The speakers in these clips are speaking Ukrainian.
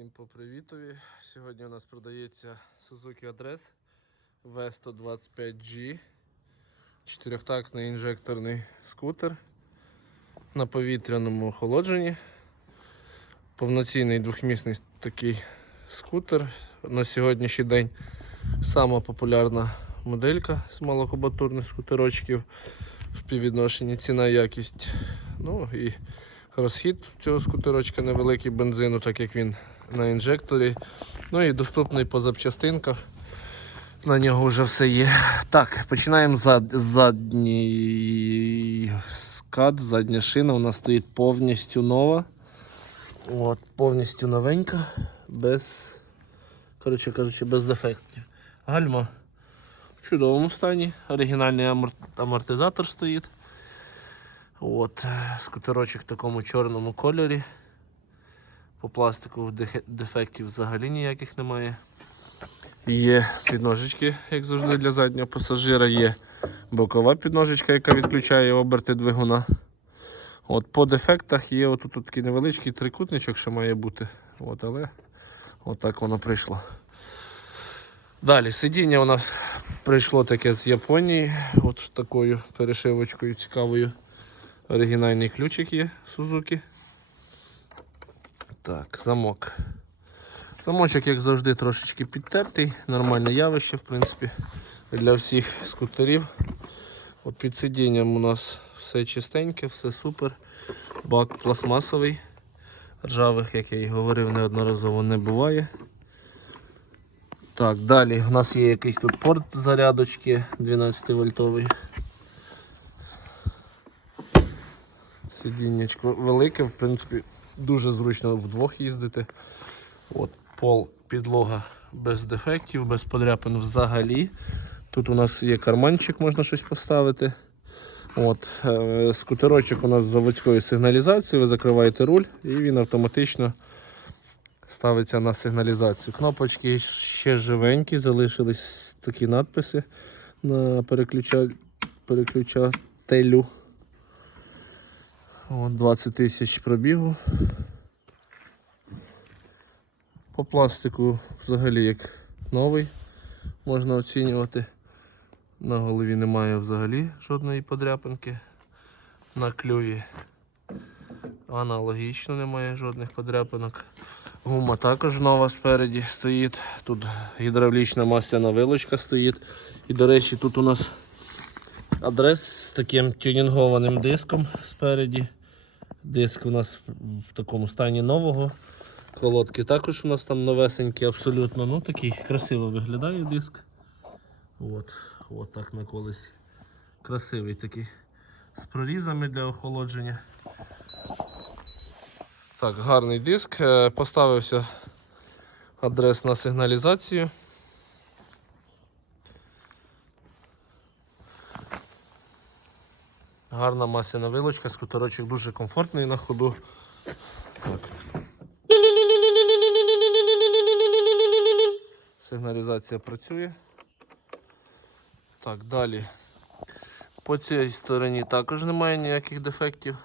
Всім по привітові. Сьогодні у нас продається Suzuki Address V125G. Чотирьохтактний інжекторний скутер на повітряному охолодженні. Повноцінний двохмісний такий скутер. На сьогоднішній день сама популярна моделька з малокубатурних скутерочків в співвідношенні ціна якість. Ну і розхід цього скутерочка невеликий бензину, так як він на інжекторі. Ну і доступний по запчастинках. На нього вже все є. Так, починаємо з задній скат, задня шина. У нас стоїть повністю нова. От, повністю новенька, без, коротше кажучи, без дефектів. Гальма в чудовому стані. Оригінальний амор- амортизатор стоїть. От, е, скутерочок в такому чорному кольорі. По пластику дефектів взагалі ніяких немає. Є підножечки, як завжди, для заднього пасажира. Є бокова підножечка, яка відключає оберти двигуна. От, по дефектах є отут тут такий невеличкий трикутничок, що має бути. От, але отак воно прийшло. Далі, сидіння у нас прийшло таке з Японії. От такою перешивочкою цікавою. Оригінальний ключик є Suzuki. Так, замок. Замочок, як завжди, трошечки підтертий. Нормальне явище, в принципі, для всіх скутерів. От під сидінням у нас все чистеньке, все супер. Бак пластмасовий. Ржавих, як я і говорив, неодноразово не буває. Так, далі у нас є якийсь тут порт зарядочки 12 вольтовий. Сидіннячко велике, в принципі, дуже зручно вдвох їздити. От, пол, підлога без дефектів, без подряпин взагалі. Тут у нас є карманчик, можна щось поставити. От, е, скутерочок у нас з заводською сигналізацією, ви закриваєте руль і він автоматично ставиться на сигналізацію. Кнопочки ще живенькі, залишились такі надписи на переключателю. От 20 тисяч пробігу. По пластику взагалі як новий можна оцінювати. На голові немає взагалі жодної подряпинки. На клюві аналогічно немає жодних подряпинок. Гума також нова спереді стоїть. Тут гідравлічна масляна вилочка стоїть. І, до речі, тут у нас адрес з таким тюнінгованим диском спереді. Диск у нас в такому стані нового. Колодки також у нас там новесенькі, абсолютно. Ну такий красиво виглядає диск. От, от так на колесі. Красивий такий. З прорізами для охолодження. Так, гарний диск. Е, Поставився адрес на сигналізацію. Гарна масляна вилочка, скутерочок дуже комфортний на ходу. Так. Сигналізація працює. Так, далі. По цій стороні також немає ніяких дефектів.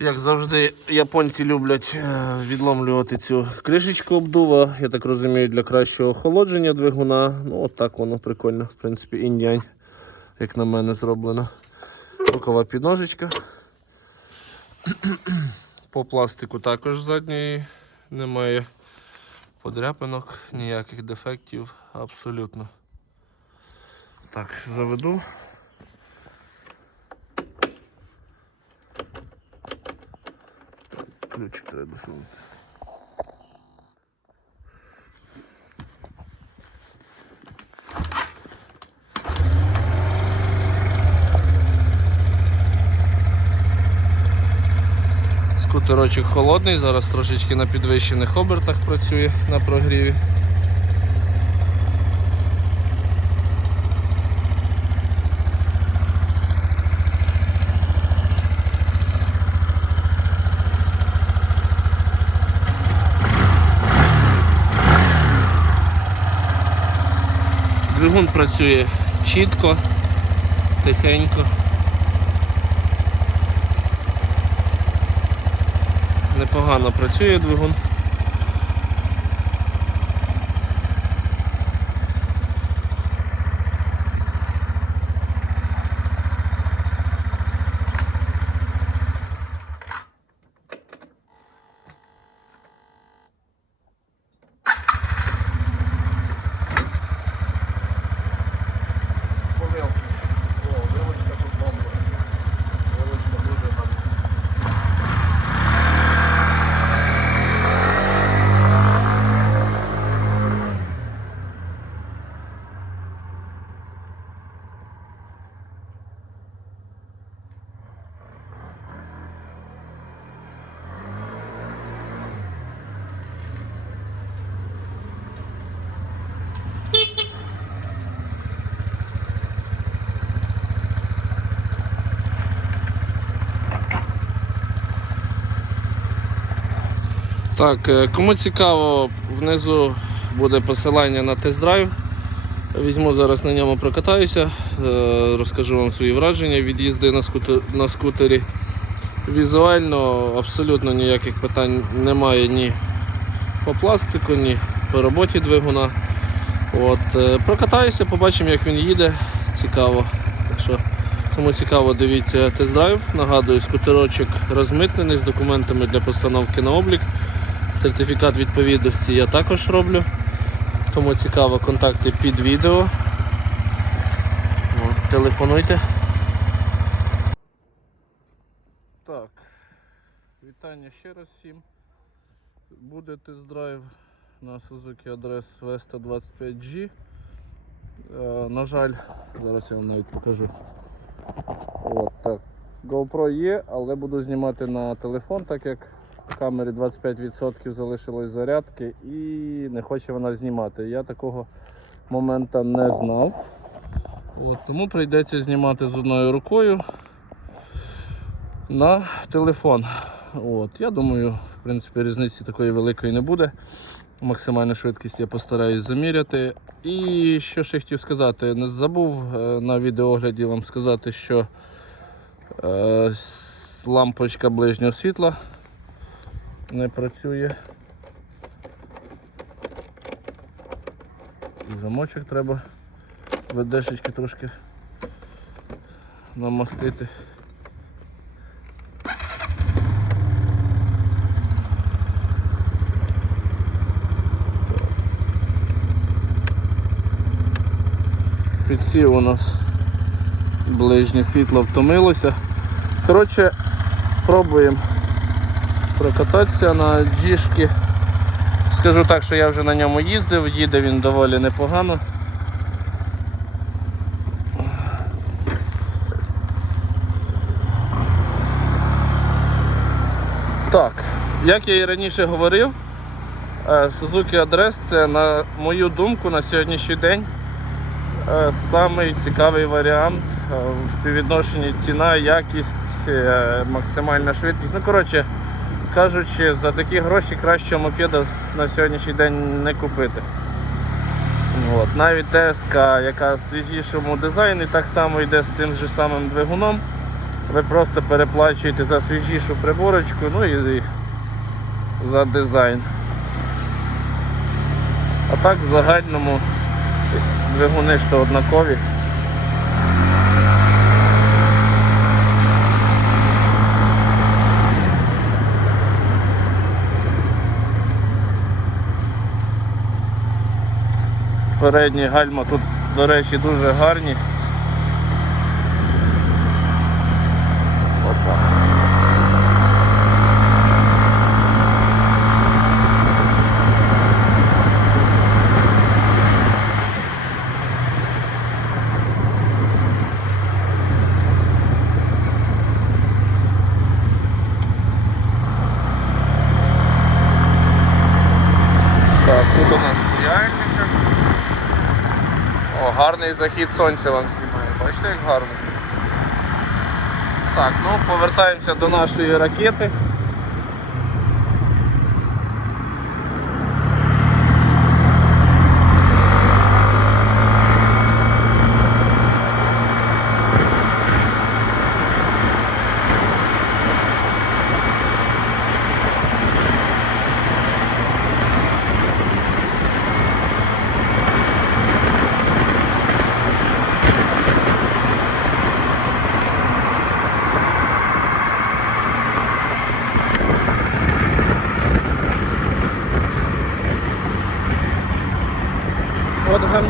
Як завжди, японці люблять е, відломлювати цю кришечку обдува. Я так розумію, для кращого охолодження двигуна. Ну, от так воно прикольно, в принципі, індіань, як на мене, зроблено. Рукова підножечка. По пластику також задньої немає подряпинок, ніяких дефектів, абсолютно. Так, заведу. Ключик треба досунути. Скутерочок холодний, зараз трошечки на підвищених обертах працює на прогріві. Двигун працює чітко, тихенько. Непогано працює двигун. Так, е, кому цікаво, внизу буде посилання на тест-драйв. Візьму зараз на ньому прокатаюся, е, розкажу вам свої враження від їзди на, скутер, на скутері. Візуально абсолютно ніяких питань немає ні по пластику, ні по роботі двигуна. От, е, прокатаюся, побачимо, як він їде. Цікаво. Так кому цікаво, дивіться тест-драйв. Нагадую, скутерочок розмитнений з документами для постановки на облік. Сертифікат відповідності я також роблю. Кому цікаво, контакти під відео. От, телефонуйте. Так. Вітання ще раз всім. Буде тест-драйв на Suzuki Адрес Vesta 25G. Е, на жаль, зараз я вам навіть покажу. От так. GoPro є, але буду знімати на телефон, так як в камері 25% залишилось зарядки і не хоче вона знімати. Я такого моменту не знав. От, тому прийдеться знімати з одною рукою на телефон. От, я думаю, в принципі, різниці такої великої не буде. Максимальну швидкість я постараюсь заміряти. І що ще хотів сказати, не забув е, на відеогляді вам сказати, що е, лампочка ближнього світла не працює. І замочок треба ведешечки трошки намастити. Підсів у нас ближнє світло втомилося. Коротше, пробуємо прокататися на джішки. Скажу так, що я вже на ньому їздив, їде він доволі непогано. Так, як я і раніше говорив, е, Suzuki Address це, на мою думку, на сьогоднішній день е, самий цікавий варіант е, в співвідношенні ціна, якість, максимальна швидкість. Ну, коротше, кажучи, за такі гроші кращого мопеда на сьогоднішній день не купити. От. Навіть ТСК, яка в свіжішому дизайні, так само йде з тим же самим двигуном. Ви просто переплачуєте за свіжішу приборочку, ну і, за дизайн. А так в загальному двигуни то однакові. Передні гальма тут, до речі, дуже гарні. Опа. Так, тут у нас паяльничок. О, гарний захід сонця вам знімає. Бачите, як гарно. Так, ну повертаємося до нашої ракети.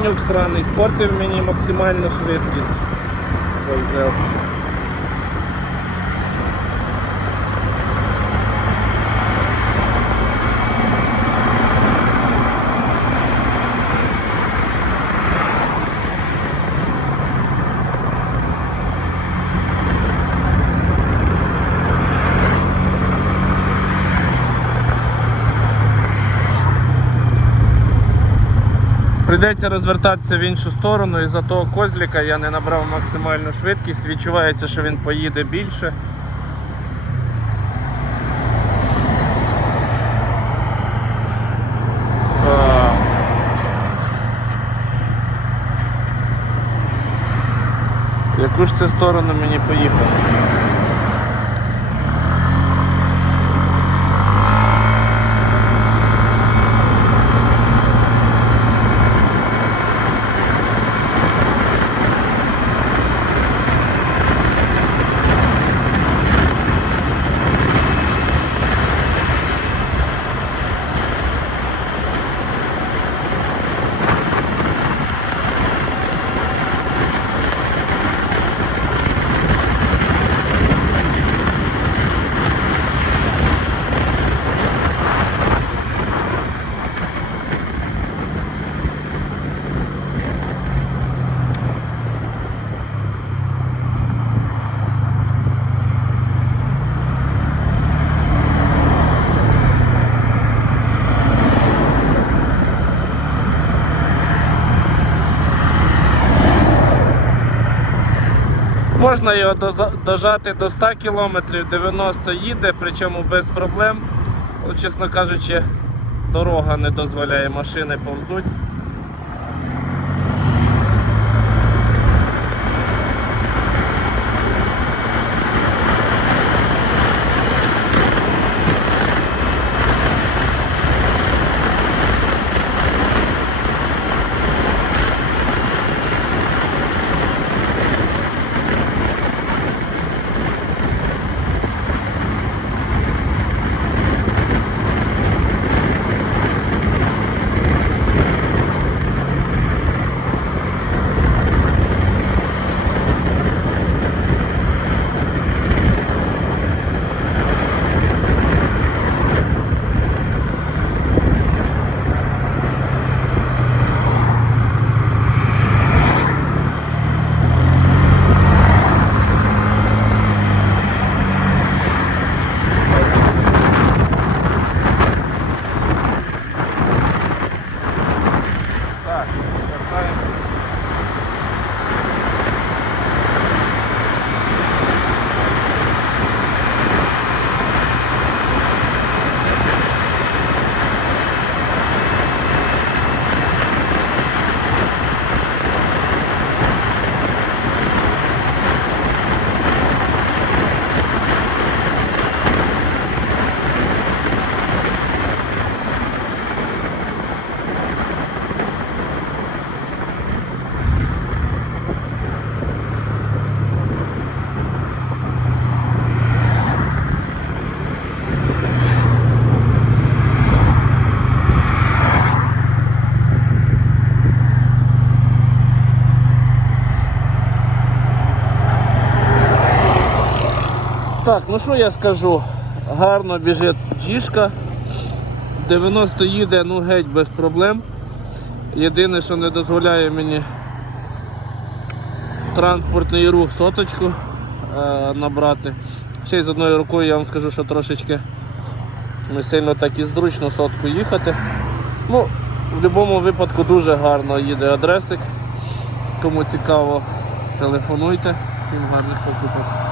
Гамнюк сраний, спортив мені максимальну швидкість. Козел. Прийдеться розвертатися в іншу сторону, і за того козліка я не набрав максимальну швидкість. Відчувається, що він поїде більше. Яку ж це сторону мені поїхати? Можна його дожати до 100 км, 90 їде, причому без проблем. Чесно кажучи, дорога не дозволяє машини повзуть. Так, Так, ну що я скажу? Гарно біжить джішка. 90 їде, ну геть без проблем. Єдине, що не дозволяє мені транспортний рух соточку е, набрати. Ще й з одною рукою я вам скажу, що трошечки не сильно так і зручно сотку їхати. Ну, в будь-якому випадку дуже гарно їде адресик. Кому цікаво, телефонуйте. Всім гарних покупок.